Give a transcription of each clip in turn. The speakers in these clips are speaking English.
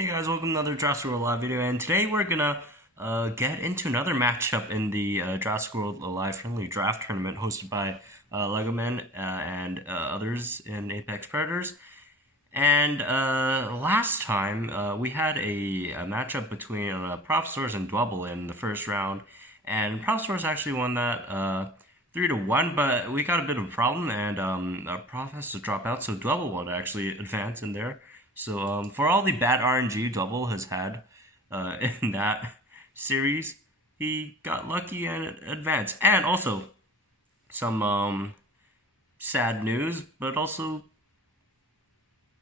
Hey guys, welcome to another Jurassic World Live video, and today we're gonna get into another matchup in the Jurassic World Live Friendly Draft Tournament hosted by Legoman and others in Apex Predators. And last time we had a matchup between Professors and Dwebble in the first round, and Professors actually won that 3-1, but we got a bit of a problem, and Prof has to drop out, so Dwebble won to actually advance in there. So for all the bad RNG Double has had in that series, he got lucky and advanced. And also some sad news, but also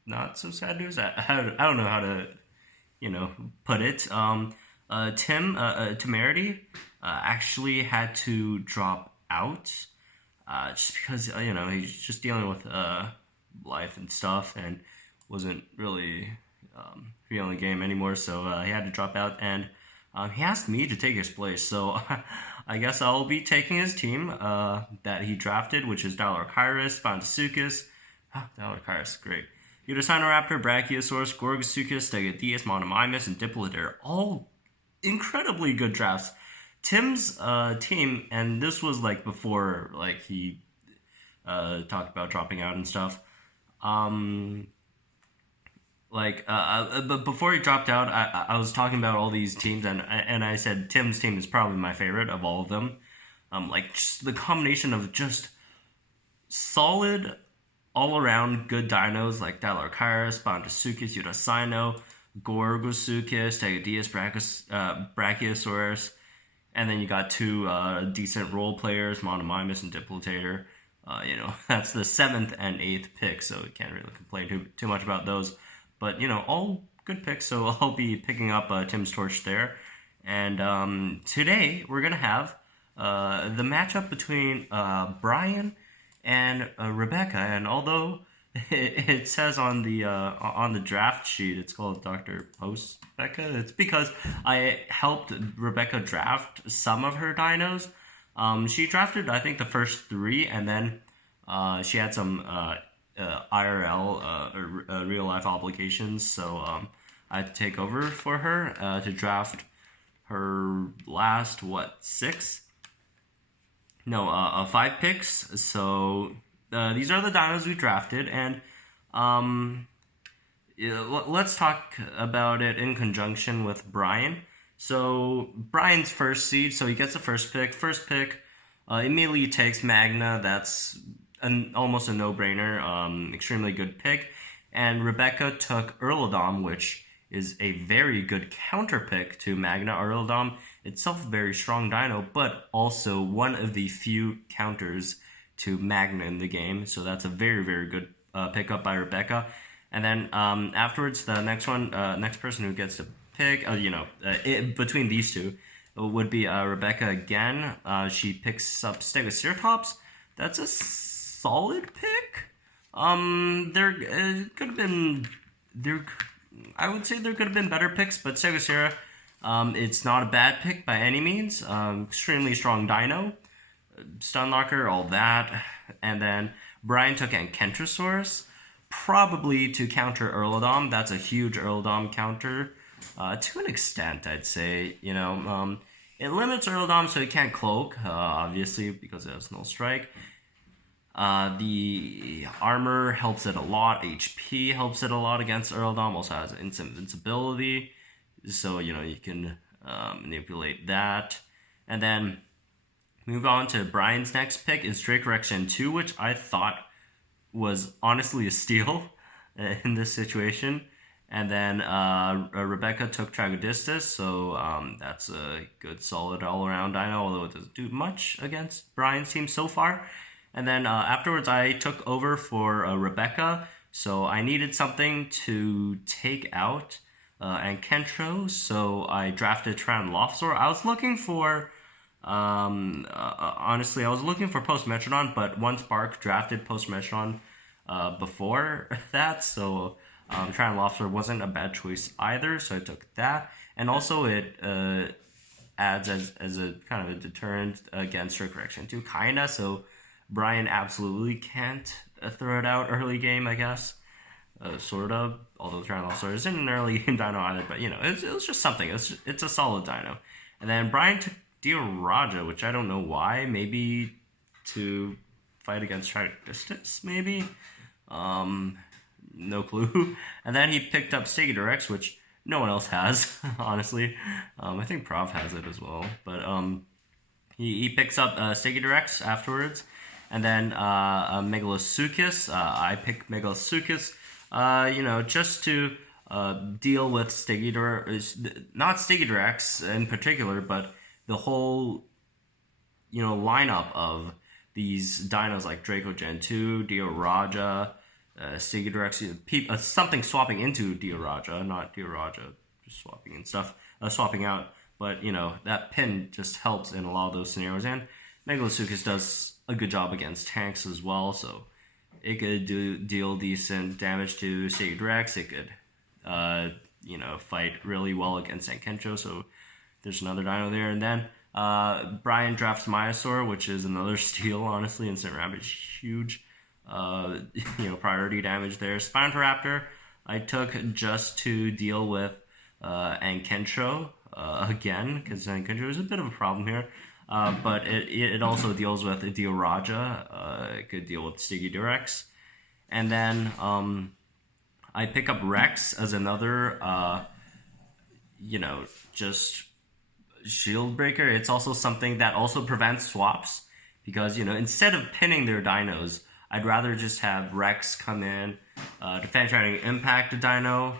not so sad news. I don't know how to put it. Temerity actually had to drop out just because he's just dealing with life and stuff and wasn't really feeling the game anymore, so he had to drop out, and he asked me to take his place, so I guess I'll be taking his team that he drafted, which is Dilorchirus, Spondysukis, Dilorchirus, great, Utassinoraptor, Brachiosaurus, Gorgosuchus, Stegodeus, Monomimus, and Diplodocer, all incredibly good drafts. Tim's team, and this was like before he talked about dropping out and stuff, but before he dropped out, I was talking about all these teams, and I said Tim's team is probably my favorite of all of them. Just the combination of just solid, all-around good dinos like Dilorchirus, Spondysukis, Utassino, Gorgosuchus, Stegodeus, Brachiosaurus, and then you got two decent role players, Monomimus and Diplodocer. That's the 7th and 8th pick, so you can't really complain too much about those. But, all good picks, so I'll be picking up Tim's torch there. And today we're going to have the matchup between Brian and Rebecca. And although it says on the draft sheet, it's called Dr. Post-Becca, it's because I helped Rebecca draft some of her dinos. She drafted, I think, the first 3, and then she had some IRL, real life obligations, so I had to take over for her to draft her last 5 picks. So these are the dinos we drafted, and let's talk about it in conjunction with Brian. So Brian's first seed, so he gets the first pick. Immediately takes Magna. That's almost a no-brainer, extremely good pick. And Rebecca took Earlodom, which is a very good counter pick to Magna. Earlodom itself a very strong dino, but also one of the few counters to Magna in the game. So that's a very, very good pickup by Rebecca. And then afterwards, the next person who gets to pick, between these two, would be Rebecca again. She picks up Stegoceratops. That's a solid pick. There could have been I would say there could have been better picks, but Stegocera, it's not a bad pick by any means. Extremely strong dino, Stunlocker, all that, and then Brian took Ankentrosaurus, probably to counter Earlodom. That's a huge Earlodom counter, to an extent, I'd say. It limits Earlodom, so it can't cloak, obviously, because it has no strike. The armor helps it a lot. HP helps it a lot against Earlodom. Also has invincibility, so you can manipulate that. And then move on to Brian's next pick is Dracorexion 2, which I thought was honestly a steal in this situation. And then Rebecca took Tragodistus, so that's a good, solid all-around dino, although it doesn't do much against Brian's team so far. And then afterwards, I took over for Rebecca, so I needed something to take out Ankentro, so I drafted Tyrannolophosaur. I was looking for, honestly, I was looking for Post-Metrodon, but one Spark drafted Post-Metrodon before that, so Tyrannolophosaur wasn't a bad choice either, so I took that. And also it adds as a kind of a deterrent against Dracorexion 2, kinda, so Brian absolutely can't throw it out early game, I guess. sort of. Although Tyrannosaurus isn't an early dino either, but you know, it was just something. It's a solid dino. And then Brian took Diaraja, which I don't know why. Maybe to fight against Tritistis, maybe. No clue. And then he picked up Stegosaurus, which no one else has, honestly. I think Prov has it as well. But he picks up Stegosaurus afterwards. And then Megalosuchus. I picked Megalosuchus, you know, just to deal with Stegosaurus, not Stegosaurus in particular, but the whole, you know, lineup of these dinos like Draco Gen 2, Diaraja, Stegosaurus, something swapping into Diaraja, not Diaraja, just swapping and stuff, swapping out. But, you know, that pin just helps in a lot of those scenarios. And Megalosuchus does a good job against tanks as well, so it could deal decent damage to Stegosaurus. It could, you know, fight really well against Ankencho, so there's another dino there. And then Brian drafts Myosaur, which is another steal, honestly. Instant Rampage, huge, you know, priority damage there. Spinotraptor, I took just to deal with Ankencho again, because Ankencho is a bit of a problem here. But it also deals with Diaraja. It could deal with Stegosaurus. And then I pick up Rex as another, you know, just shield breaker. It's also something that also prevents swaps, because, you know, instead of pinning their dinos, I'd rather just have Rex come in, defend trying to impact a dino,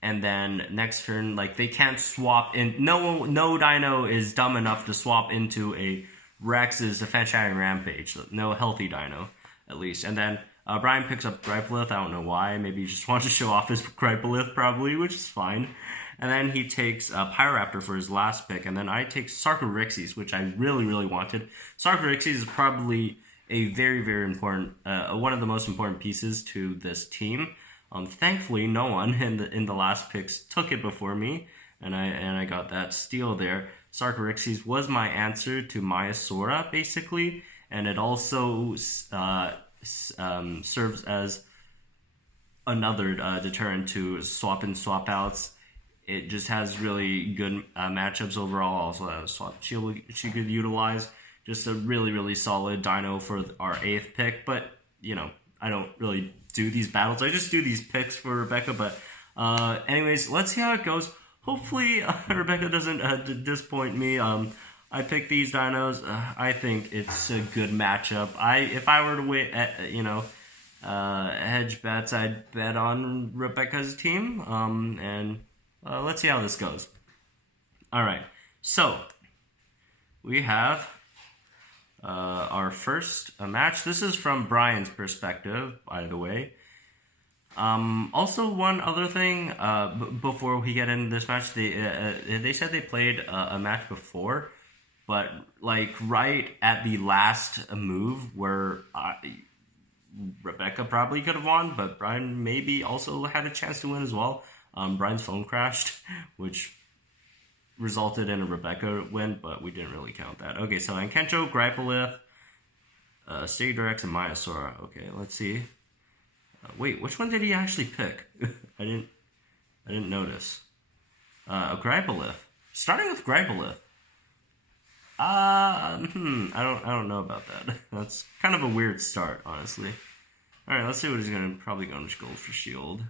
and then next turn, like, they can't swap in. No dino is dumb enough to swap into a Rex's defense shattering rampage. No healthy dino, at least. And then Brian picks up Gripelith. I don't know why. Maybe he just wants to show off his Gripelith, probably, which is fine. And then he takes Pyroraptor for his last pick. And then I take Sarcorixes, which I really, really wanted. Sarcorixes is probably a very, very important, one of the most important pieces to this team. Thankfully, no one in the last picks took it before me, and I got that steal there. Sarcorixes was my answer to Myosaura, basically, and it also serves as another deterrent to swap and swap outs. It just has really good matchups overall. Also has swap she could utilize. Just a really, really solid dino for our 8th pick. But, you know, I don't really do these battles. I just do these picks for Rebecca. But anyways, let's see how it goes. Hopefully Rebecca doesn't disappoint me. I picked these dinos. I think it's a good matchup. If I were to wait, hedge bets, I'd bet on Rebecca's team. And let's see how this goes. All right. So we have our first match. This is from Brian's perspective, by the way. Also, one other thing before we get into this match, they said they played a match before, but like right at the last move where Rebecca probably could have won, but Brian maybe also had a chance to win as well. Brian's phone crashed, which resulted in a Rebecca win, but we didn't really count that. Okay, so Ankencho, Gripelith, Stegosaurus, and Myosaur. Okay, let's see. Wait, which one did he actually pick? I didn't notice. Gripelith. Starting with Gripelith. I don't know about that. That's kind of a weird start, honestly. All right, let's see what he's probably going to go for shield.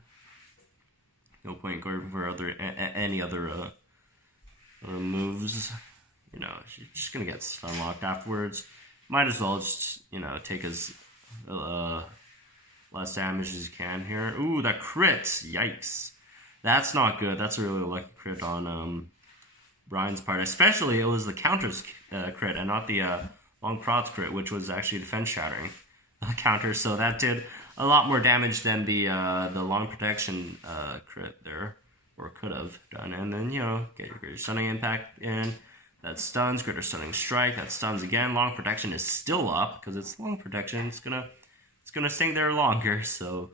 No point going for any other moves. You know, she's just gonna get stun locked afterwards. Might as well just, you know, take as less damage as you can here. Ooh, that crit! Yikes. That's not good. That's a really lucky crit on Brian's part. Especially it was the counters crit and not the long prods crit, which was actually defense shattering counter. So that did a lot more damage than the long protection crit there, or could have done. And then, you know, get your greater stunning impact in. That stuns, greater stunning strike. That stuns again. Long protection is still up because it's long protection. It's gonna sting there longer. So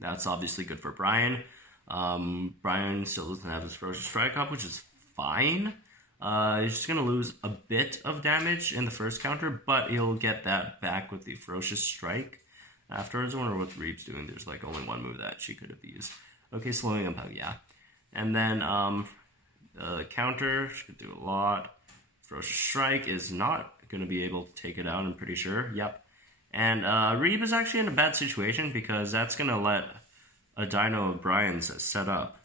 that's obviously good for Brian. Brian still doesn't have his ferocious strike up, which is fine. He's just gonna lose a bit of damage in the first counter, but he'll get that back with the ferocious strike. afterwards. I wonder what Reeb's doing. There's like only one move that she could have used. Okay, slowing impact, yeah. And then counter, she could do a lot. Ferocious Strike is not going to be able to take it out, I'm pretty sure. Yep. And Reeb is actually in a bad situation because that's going to let a Dino of Brian's set up.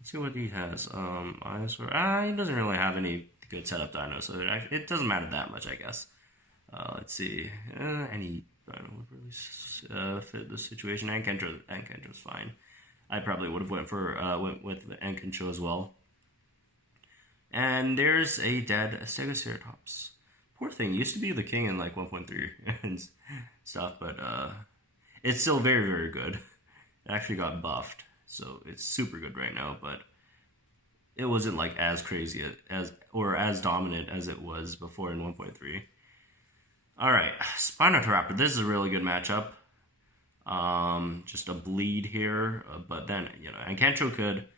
Let's see what he has. He doesn't really have any good setup Dinos, so it doesn't matter that much, I guess. Let's see. Any Dino would really fit the situation. And Kentro's fine. I probably would have went with Enkencho as well. And there's a dead Stegoceratops. Poor thing. Used to be the king in like 1.3 and stuff, but it's still very, very good. It actually got buffed, so it's super good right now, but it wasn't like as crazy as dominant as it was before in 1.3. Alright, Spinotraptor. This is a really good matchup. Just a bleed here, but then, Enkencho could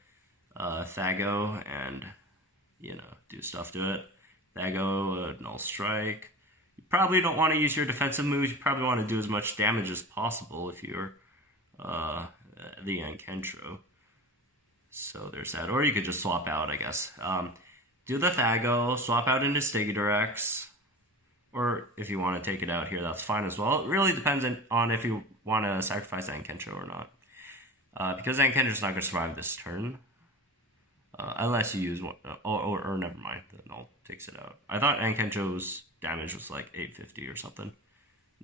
Thago and, do stuff to it. Thago, Null Strike. You probably don't want to use your defensive moves. You probably want to do as much damage as possible if you're the Enkencho. So there's that. Or you could just swap out, I guess. Do the Thago, swap out into Stegodurex. Or if you want to take it out here, that's fine as well. It really depends on if you want to sacrifice Enkencho or not. Because Enkencho's not going to survive this turn. Unless you use one, or never mind, the Null takes it out. I thought Enkencho's damage was like 850 or something.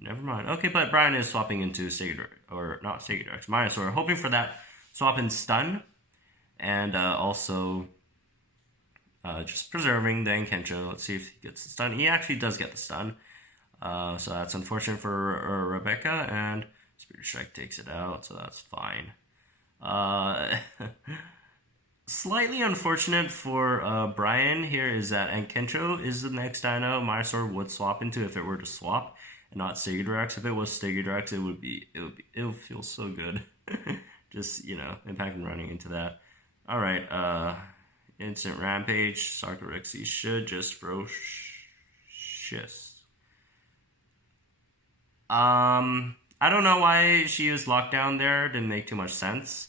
Never mind. Okay, but Brian is swapping into Stegodurex, Myosaur, hoping for that swap in stun, and also just preserving the Enkencho. Let's see if he gets the stun. He actually does get the stun, so that's unfortunate for REEBECCA, and Spirit Strike takes it out, so that's fine. Slightly unfortunate for Brian here is that Enkencho is the next Dino Myosaur would swap into if it were to swap, and not Stegodurex. If it was Stegodurex, it would feel so good. Just, impact and running into that. Alright, Instant Rampage. Sarcorexy should just ferocious. I don't know why she used Lockdown there. Didn't make too much sense.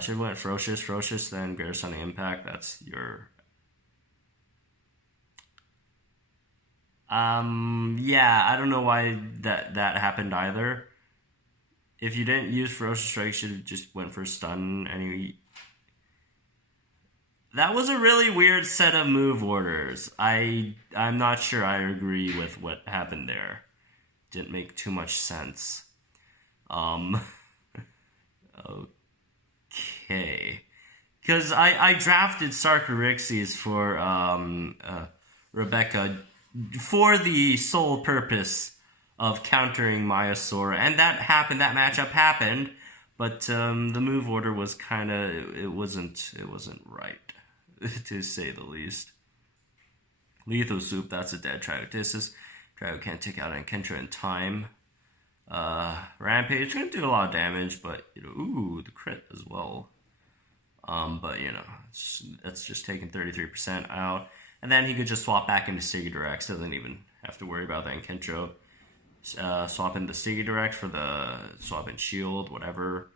Should have went Ferocious, then Bear Sunny Impact. That's your... yeah, I don't know why that happened either. If you didn't use Ferocious Strike, you should have just went for Stun. Anyway, that was a really weird set of move orders. I'm not sure I agree with what happened there. Didn't make too much sense. Okay. Because I drafted Sarcorexys for REEBECCA for the sole purpose of countering Myosaur, and that matchup happened, but the move order was kind of, it wasn't right, to say the least. Lethal Soup, that's a dead Triotissus. Trio can't take out Enkentra in time. Rampage gonna do a lot of damage, but ooh, the crit as well. But that's just taking 33% out, and then he could just swap back into Stegodurex. Doesn't even have to worry about the Enkencho. Swap into Stegodurex for the swap in Shield, whatever.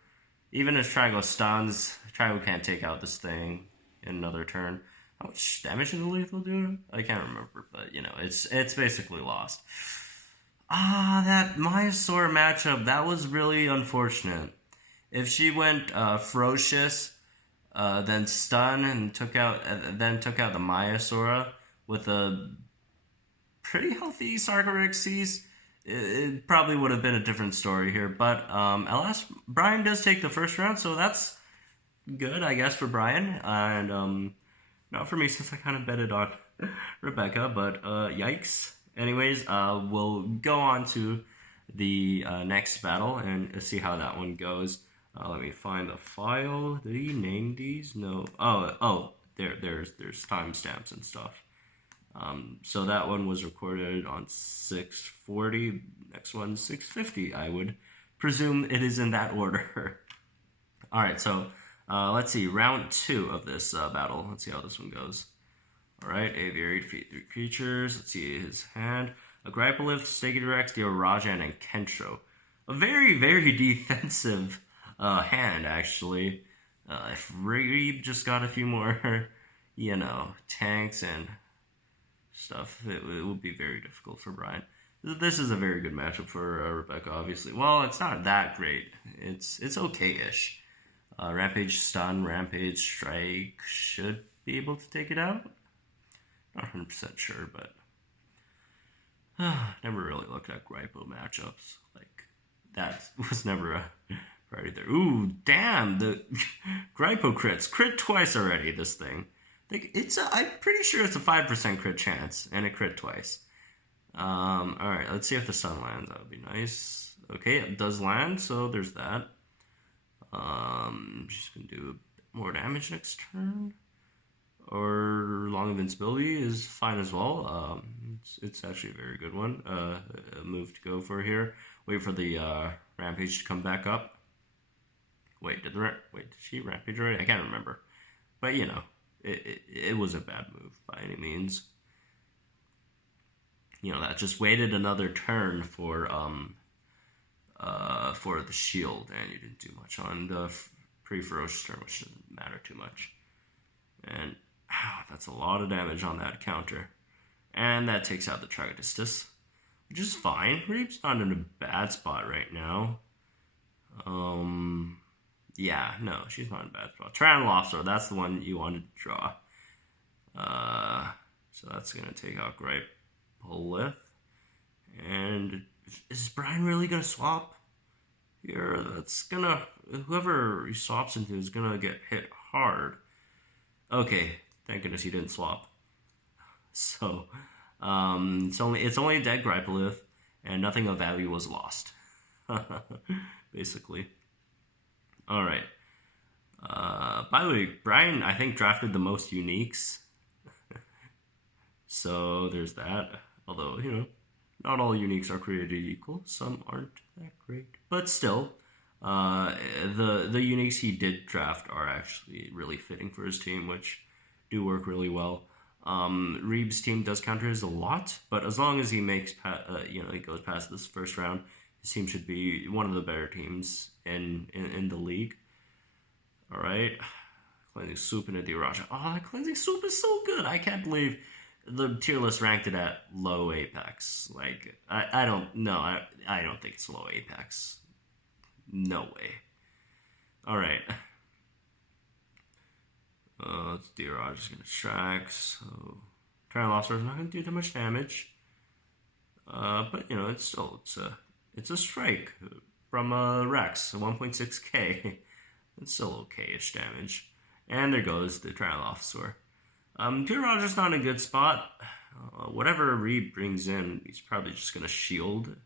Even if Trigo stuns, Trigo can't take out this thing in another turn. How much damage did the lethal do? I can't remember, but it's basically lost. That Myosaur matchup, that was really unfortunate. If she went Ferocious, then stun and took out the Myosaur with a pretty healthy Sarcorexys, it probably would have been a different story here. But alas, Brian does take the first round, so that's good, I guess, for Brian. And not for me, since I kind of betted on REEBECCA, but yikes. Anyways, we'll go on to the next battle and see how that one goes. Let me find the file. Did he name these? No. Oh, there's timestamps and stuff. So that one was recorded on 6:40. Next one 6:50. I would presume it is in that order. All right, so let's see. Round 2 of this battle. Let's see how this one goes. All right, aviary defeat 3 creatures. Let's see his hand. a Gripelith, Stegorex, Deorajan, and Kentro. A very, very defensive hand, actually. If Reeb just got a few more, tanks and stuff, it would be very difficult for Brian. This is a very good matchup for Rebecca, obviously. Well, it's not that great. It's okay-ish. Rampage Stun, Rampage Strike should be able to take it out. Not 100% sure, but never really looked at Gripo matchups. Like, that was never a priority there. Ooh, damn, the Gripo crits. Crit twice already, this thing. I'm pretty sure it's a 5% crit chance, and it crit twice. Alright, let's see if the sun lands. That would be nice. Okay, it does land, so there's that. Just gonna do a bit more damage next turn. Or long invincibility is fine as well. It's actually a very good one. A move to go for here. Wait for the rampage to come back up. Wait, did she rampage already? I can't remember. But it was a bad move by any means. That just waited another turn for the shield, and you didn't do much on the pre-ferocious turn, which doesn't matter too much. And that's a lot of damage on that counter. And that takes out the Tragodistus, which is fine. Reeb's not in a bad spot right now. Yeah, no, she's not in a bad spot. Tyrannosaurus, that's the one you wanted to draw. So that's going to take out Gripelith. And is Brian really going to swap here? Whoever he swaps into is going to get hit hard. Okay, thank goodness he didn't swap. So, it's only a dead Gripelith, and nothing of value was lost. Basically. Alright. By the way, Brian, I think, drafted the most uniques. So, there's that. Although, not all uniques are created equal. Some aren't that great. But still, the uniques he did draft are actually really fitting for his team, which do work really well. Reeb's team does counter his a lot, but as long as he makes, he goes past this first round, his team should be one of the better teams in the league. All right, Cleansing Soup into the Uraja. Oh, that Cleansing Soup is so good. I can't believe the tier list ranked it at low Apex. Like, I don't think it's low Apex. No way. All right. It's Deeraj is gonna track, so Tyrannosaurus is not gonna do that much damage. But it's a strike from Rex, 1.6k. It's still okay-ish damage. And there goes the Tyrannosaurus. Deeraj is not in a good spot. Whatever Reeb brings in, he's probably just gonna shield,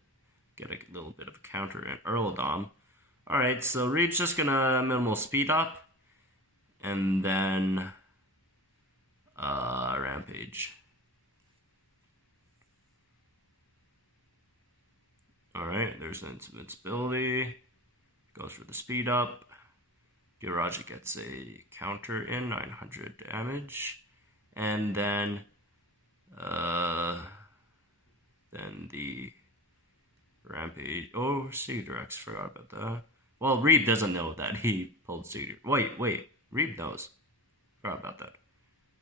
get a little bit of a counter in Earldom. Alright, so Reeb's just gonna minimal speed up. And then Rampage. Alright, there's an invincibility. Goes for the speed up. Deoraja gets a counter in, 900 damage. And then the Rampage. Oh, Stegorex, forgot about that. Well, Reeb doesn't know that he pulled Stegorex. Wait. Reeb knows. Forgot about that.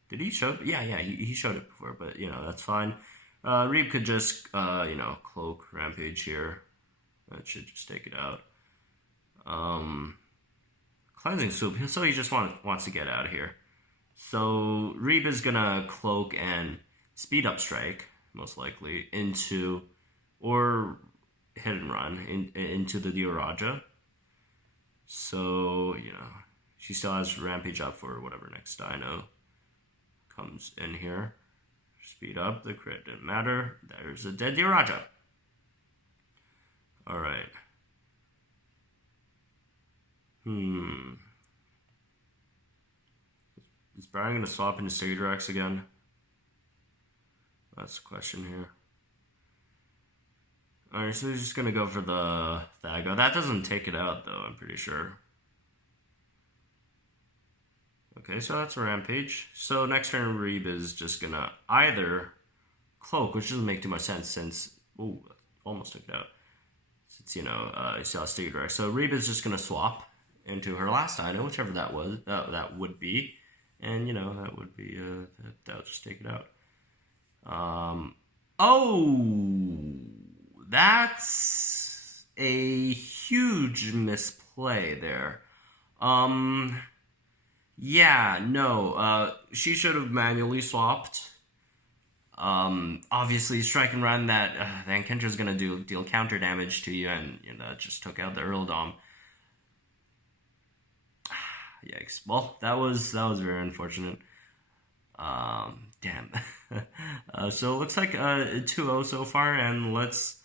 Did he show? Yeah, he showed it before, but that's fine. Reeb could just cloak Rampage here. That should just take it out. Cleansing Soup. So he just wants to get out of here. So Reeb is gonna cloak and speed up strike, most likely, into or hit and run into the Deoraja. So she still has Rampage up for whatever next dino comes in here. Speed up, the crit didn't matter. There's a dead Deoraja. Alright. Is Brian going to swap into Stegorex again? That's the question here. Alright, so he's just going to go for the Thago. That doesn't take it out, though, I'm pretty sure. Okay, so that's a Rampage. So next turn, Reeb is just gonna either cloak, which doesn't make too much sense since... Ooh, almost took it out. Since, you saw Sticky Direct. So Reebe's just going to swap into her last dino, whichever that was, that would be. And, that would be, that would just take it out. Oh, that's a huge misplay there. Yeah, no, she should have manually swapped. Obviously, strike and run that, the Encounter's gonna deal counter damage to you, and, just took out the Earl Dom. Yikes. Well, that was very unfortunate. Damn. So it looks like 2-0 so far, and let's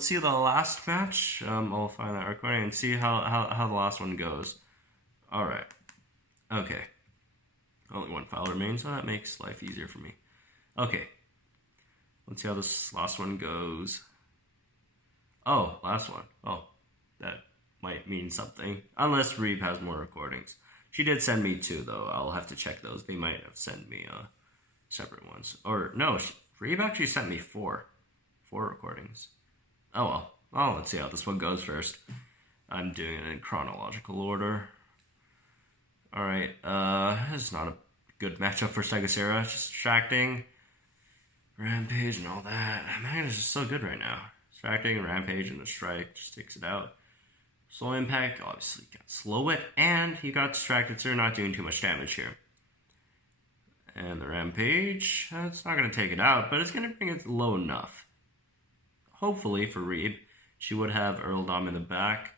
see the last match. I'll find that recording and see how the last one goes. All right. Okay. Only one file remains, so that makes life easier for me. Okay. Let's see how this last one goes. Oh, last one. Oh, that might mean something. Unless Reeb has more recordings. She did send me 2, though. I'll have to check those. They might have sent me separate ones. Or, no, Reeb actually sent me 4. 4 recordings. Oh, well. Oh, let's see how this one goes first. I'm doing it in chronological order. Alright, this is not a good matchup for Stegosaurus. Just distracting, Rampage, and all that. Man, it's just so good right now. Distracting, Rampage, and a strike just takes it out. Slow impact, obviously you can slow it, and he got distracted, so you're not doing too much damage here. And the Rampage, it's not going to take it out, but it's going to bring it low enough. Hopefully, for Reeb, she would have Earl Dom in the back,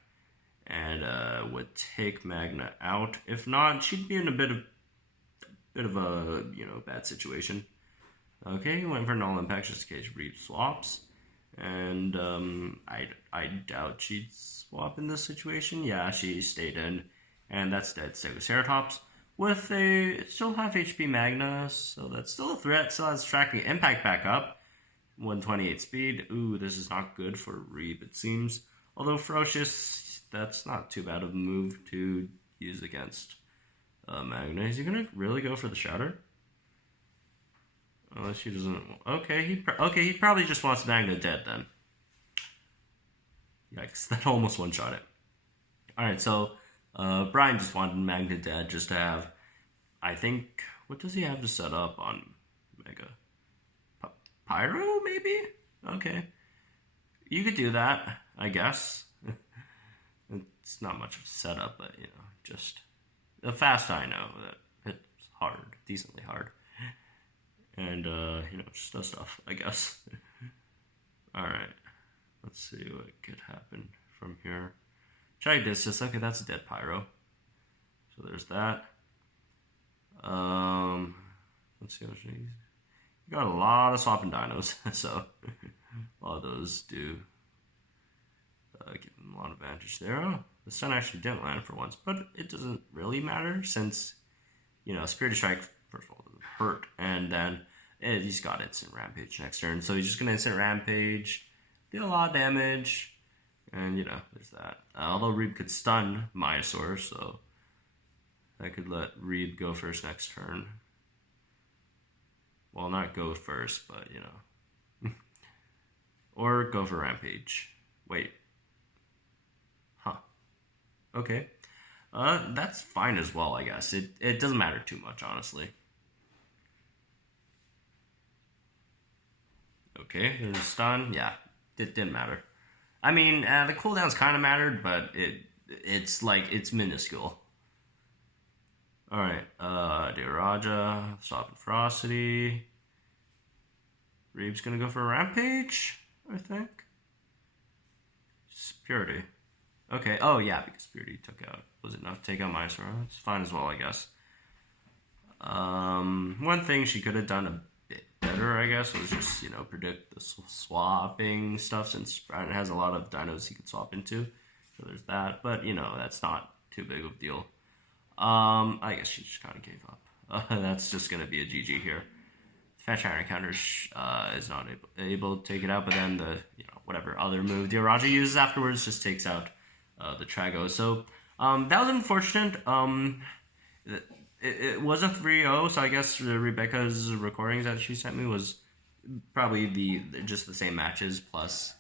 and would take Magna out. If not, she'd be in a bit of a bad situation. Okay, went for null impact just in case Reeb swaps, and I doubt she'd swap in this situation. Yeah, she stayed in, and that's dead Stegoceratops with a still half HP Magna, so that's still a threat. Still has tracking impact back up, 128 speed. Ooh, this is not good for Reeb, it seems. Although Ferocious, that's not too bad of a move to use against Magna. Is he gonna really go for the Shatter? Unless he doesn't. Okay, he probably just wants Magna dead then. Yikes! That almost one-shot it. All right, so Brian just wanted Magna dead just to have. I think, what does he have to set up on Mega? Pyro maybe? Okay, you could do that, I guess. It's not much of a setup, but, just a fast dino that hits hard, decently hard. And, just does stuff, I guess. Alright. Let's see what could happen from here. Check this. Just, okay, that's a dead Pyro. So there's that. Let's see what she's... You got a lot of swapping dinos, so a lot of those do give them a lot of advantage there. Oh, the stun actually didn't land for once, but it doesn't really matter since, Spirit Strike, first of all, doesn't hurt, and then he's got Instant Rampage next turn, so he's just going to Instant Rampage, deal a lot of damage, and, there's that. Although Reeb could stun Myosaur, so I could let Reeb go first next turn. Well, not go first, but, or go for Rampage. Wait. Huh. Okay. That's fine as well, I guess. It doesn't matter too much, honestly. Okay, there's a stun. Yeah, it didn't matter. I mean, the cooldowns kind of mattered, but it's minuscule. Alright, Raja, Stop and Ferocity. Reeb's gonna go for a Rampage, I think. Purity. Okay, oh yeah, because Purity took out. Was it enough to take out Mysore? It's fine as well, I guess. One thing she could have done a bit better, I guess, was just, predict the swapping stuff, since Brian has a lot of dinos he can swap into. So there's that, but, that's not too big of a deal. I guess she just kind of gave up. That's just going to be a GG here. Fetch Iron Encounter is not able to take it out, but then the, whatever other move the Raja uses afterwards just takes out the Trago. So, that was unfortunate. It was a 3-0, so I guess Rebecca's recordings that she sent me was probably just the same matches plus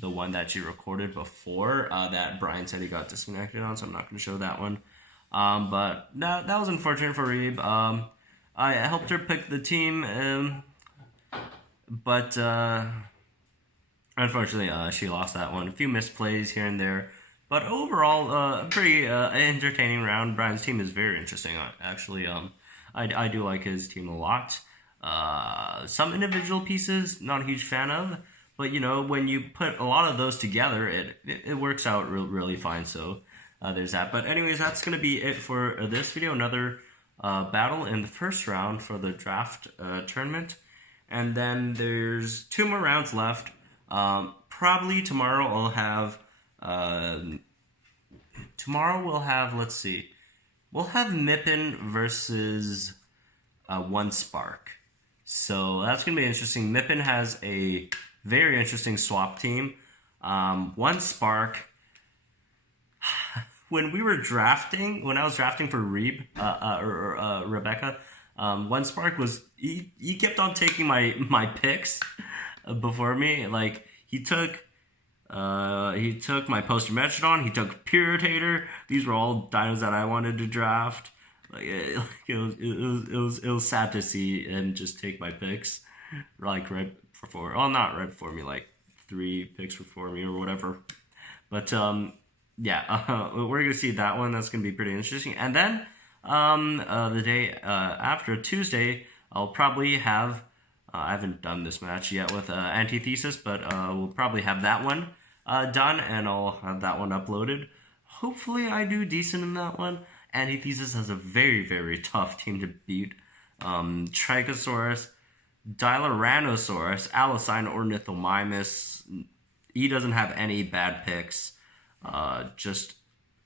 the one that you recorded before that Brian said he got disconnected on, so I'm not going to show that one. But that was unfortunate for Reeb. I helped her pick the team, but unfortunately she lost that one. A few misplays here and there. But overall, a pretty entertaining round. Brian's team is very interesting, actually. I do like his team a lot. Some individual pieces, not a huge fan of. But, you know, when you put a lot of those together, it works out really fine. So there's that. But anyways, that's going to be it for this video. Another battle in the first round for the draft tournament. And then there's 2 more rounds left. Probably tomorrow I'll have... tomorrow we'll have, let's see. We'll have Mippin versus One Spark. So that's going to be interesting. Mippin has a very interesting swap team. One Spark, when I was drafting for REEBECCA, One Spark he kept on taking my picks before me. Like, he took my Poster Metrodon, he took Puritator. These were all dinos that I wanted to draft. Like, it was sad to see him just take my picks, like right before. Well, not right before me, like 3 picks before me or whatever. But yeah, we're gonna see that one. That's gonna be pretty interesting. And then the day after, Tuesday, I'll probably have. I haven't done this match yet with Antithesis, but we'll probably have that one done, and I'll have that one uploaded. Hopefully I do decent in that one. Antithesis has a very, very tough team to beat. Trichosaurus, Diloranosaurus, Alicine, Ornithomimus. He doesn't have any bad picks. Just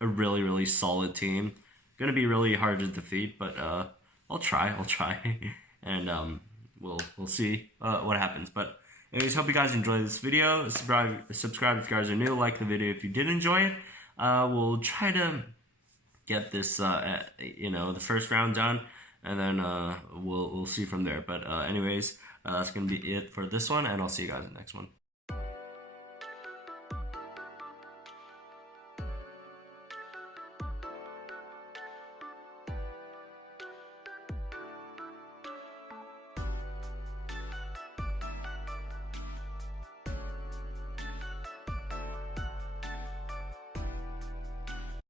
a really, really solid team. Gonna be really hard to defeat, but I'll try. And we'll see what happens. But anyways, hope you guys enjoyed this video. Subscribe if you guys are new. Like the video if you did enjoy it. We'll try to get this, the first round done, and then we'll see from there. But anyways, that's gonna be it for this one, and I'll see you guys in the next one.